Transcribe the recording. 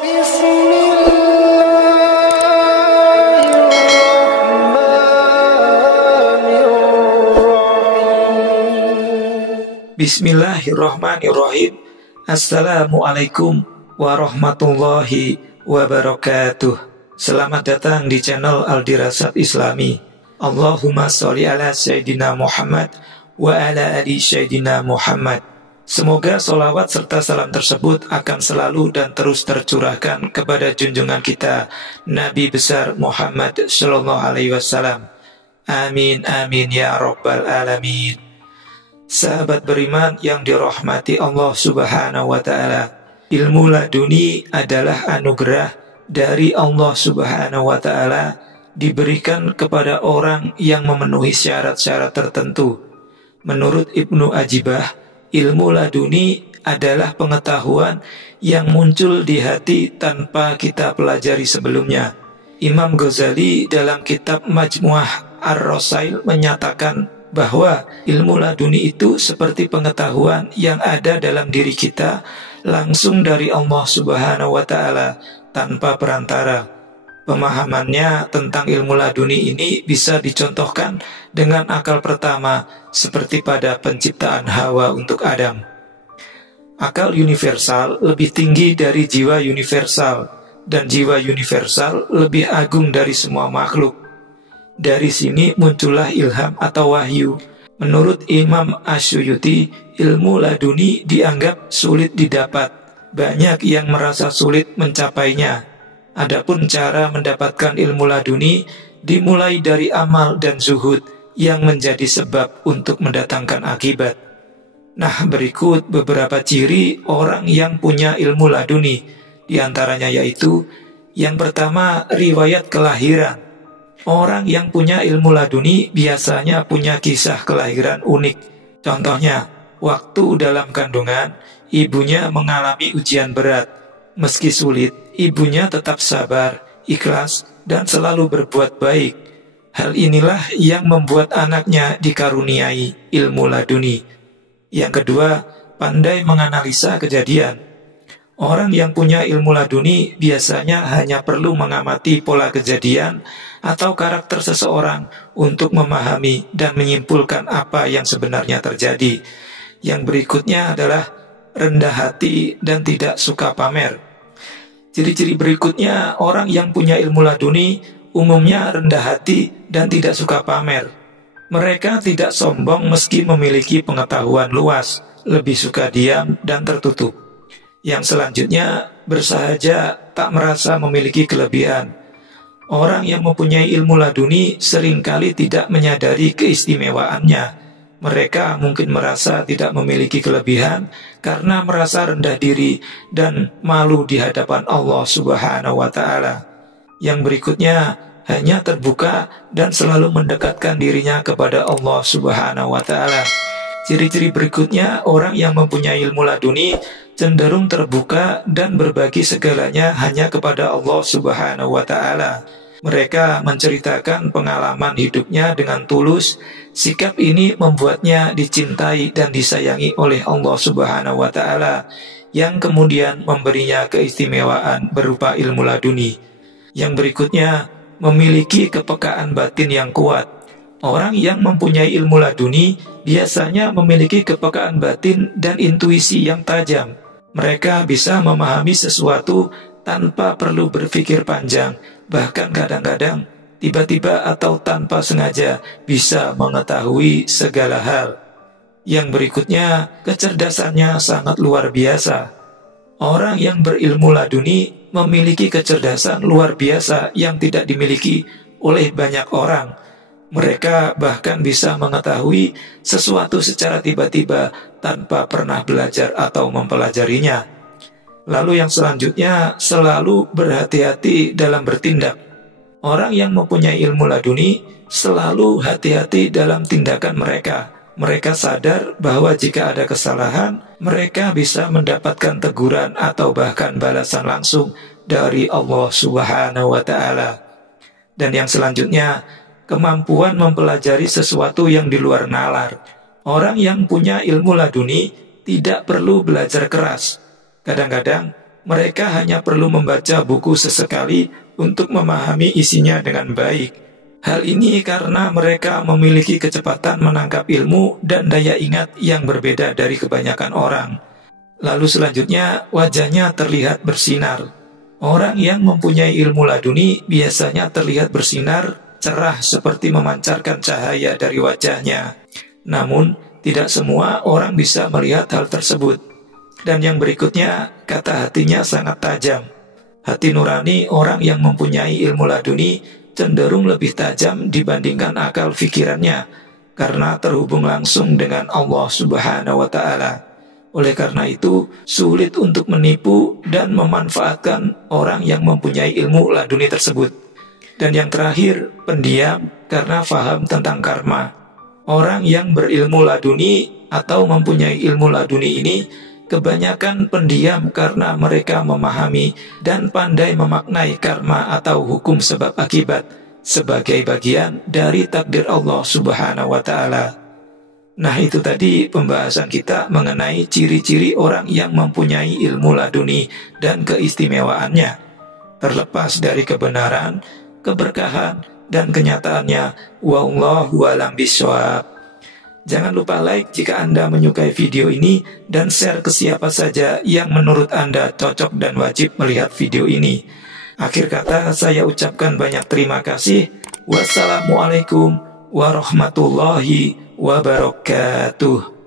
Bismillahirrahmanirrahim. Assalamualaikum warahmatullahi wabarakatuh. Selamat datang di channel Aldirasat Islami. Allahumma sholli ala Sayyidina Muhammad wa ala ali Sayyidina Muhammad. Semoga sholawat serta salam tersebut akan selalu dan terus tercurahkan kepada junjungan kita Nabi besar Muhammad sallallahu alaihi wasallam. Amin amin ya rabbal alamin. Sahabat beriman yang dirahmati Allah Subhanahu wa ta'ala, ilmu laduni adalah anugerah dari Allah Subhanahu wa ta'ala, diberikan kepada orang yang memenuhi syarat-syarat tertentu. Menurut Ibnu Ajibah, ilmu laduni adalah pengetahuan yang muncul di hati tanpa kita pelajari sebelumnya. Imam Ghazali dalam kitab Majmu'ah Ar-Rasail menyatakan bahwa ilmu laduni itu seperti pengetahuan yang ada dalam diri kita langsung dari Allah Subhanahu wa ta'ala tanpa perantara. Pemahamannya tentang ilmu laduni ini bisa dicontohkan dengan akal pertama seperti pada penciptaan Hawa untuk Adam. Akal universal lebih tinggi dari jiwa universal, dan jiwa universal lebih agung dari semua makhluk. Dari sini muncullah ilham atau wahyu. Menurut Imam Asyuyuti, ilmu laduni dianggap sulit didapat. Banyak yang merasa sulit mencapainya. Adapun cara mendapatkan ilmu laduni dimulai dari amal dan zuhud yang menjadi sebab untuk mendatangkan akibat. Nah, berikut beberapa ciri orang yang punya ilmu laduni. Di antaranya yaitu, yang pertama, riwayat kelahiran. Orang yang punya ilmu laduni biasanya punya kisah kelahiran unik. Contohnya, waktu dalam kandungan, ibunya mengalami ujian berat. Meski sulit, ibunya tetap sabar, ikhlas, dan selalu berbuat baik. Hal inilah yang membuat anaknya dikaruniai ilmu laduni. Yang kedua, pandai menganalisa kejadian. Orang yang punya ilmu laduni biasanya hanya perlu mengamati pola kejadian atau karakter seseorang untuk memahami dan menyimpulkan apa yang sebenarnya terjadi. Yang berikutnya adalah rendah hati dan tidak suka pamer. Ciri-ciri berikutnya, orang yang punya ilmu laduni umumnya rendah hati dan tidak suka pamer. Mereka tidak sombong meski memiliki pengetahuan luas, lebih suka diam dan tertutup. Yang selanjutnya, bersahaja, tak merasa memiliki kelebihan. Orang yang mempunyai ilmu laduni seringkali tidak menyadari keistimewaannya. Mereka mungkin merasa tidak memiliki kelebihan karena merasa rendah diri dan malu di hadapan Allah Subhanahu wa ta'ala. Yang berikutnya, hanya terbuka dan selalu mendekatkan dirinya kepada Allah Subhanahu wa ta'ala. Ciri-ciri berikutnya, orang yang mempunyai ilmu laduni cenderung terbuka dan berbagi segalanya hanya kepada Allah Subhanahu wa ta'ala. Mereka menceritakan pengalaman hidupnya dengan tulus. Sikap ini membuatnya dicintai dan disayangi oleh Allah Subhanahu wa ta'ala, yang kemudian memberinya keistimewaan berupa ilmu laduni. Yang berikutnya, memiliki kepekaan batin yang kuat. Orang yang mempunyai ilmu laduni biasanya memiliki kepekaan batin dan intuisi yang tajam. Mereka bisa memahami sesuatu tanpa perlu berpikir panjang, bahkan kadang-kadang tiba-tiba atau tanpa sengaja bisa mengetahui segala hal. Yang berikutnya, kecerdasannya sangat luar biasa. Orang yang berilmu laduni memiliki kecerdasan luar biasa yang tidak dimiliki oleh banyak orang. Mereka bahkan bisa mengetahui sesuatu secara tiba-tiba tanpa pernah belajar atau mempelajarinya. Lalu yang selanjutnya, selalu berhati-hati dalam bertindak. Orang yang mempunyai ilmu laduni selalu hati-hati dalam tindakan mereka. Mereka sadar bahwa jika ada kesalahan, mereka bisa mendapatkan teguran atau bahkan balasan langsung dari Allah Subhanahu wa ta'ala. Dan yang selanjutnya, kemampuan mempelajari sesuatu yang di luar nalar. Orang yang punya ilmu laduni tidak perlu belajar keras. Kadang-kadang mereka hanya perlu membaca buku sesekali untuk memahami isinya dengan baik. Hal ini karena mereka memiliki kecepatan menangkap ilmu dan daya ingat yang berbeda dari kebanyakan orang. Lalu selanjutnya, wajahnya terlihat bersinar. Orang yang mempunyai ilmu laduni biasanya terlihat bersinar, cerah seperti memancarkan cahaya dari wajahnya. Namun, tidak semua orang bisa melihat hal tersebut. Dan yang berikutnya, kata hatinya sangat tajam. Hati nurani orang yang mempunyai ilmu laduni cenderung lebih tajam dibandingkan akal fikirannya, karena terhubung langsung dengan Allah Subhanahu wa Ta'ala. Oleh karena itu, sulit untuk menipu dan memanfaatkan orang yang mempunyai ilmu laduni tersebut. Dan yang terakhir, pendiam karena faham tentang karma. Orang yang berilmu laduni atau mempunyai ilmu laduni ini kebanyakan pendiam karena mereka memahami dan pandai memaknai karma atau hukum sebab akibat sebagai bagian dari takdir Allah Subhanahu wa Ta'ala. Nah, itu tadi pembahasan kita mengenai ciri-ciri orang yang mempunyai ilmu laduni dan keistimewaannya. Terlepas dari kebenaran, keberkahan, dan kenyataannya, wallahu a'lam bishawab. Jangan lupa like jika Anda menyukai video ini dan share ke siapa saja yang menurut Anda cocok dan wajib melihat video ini. Akhir kata, saya ucapkan banyak terima kasih. Wassalamualaikum warahmatullahi wabarakatuh.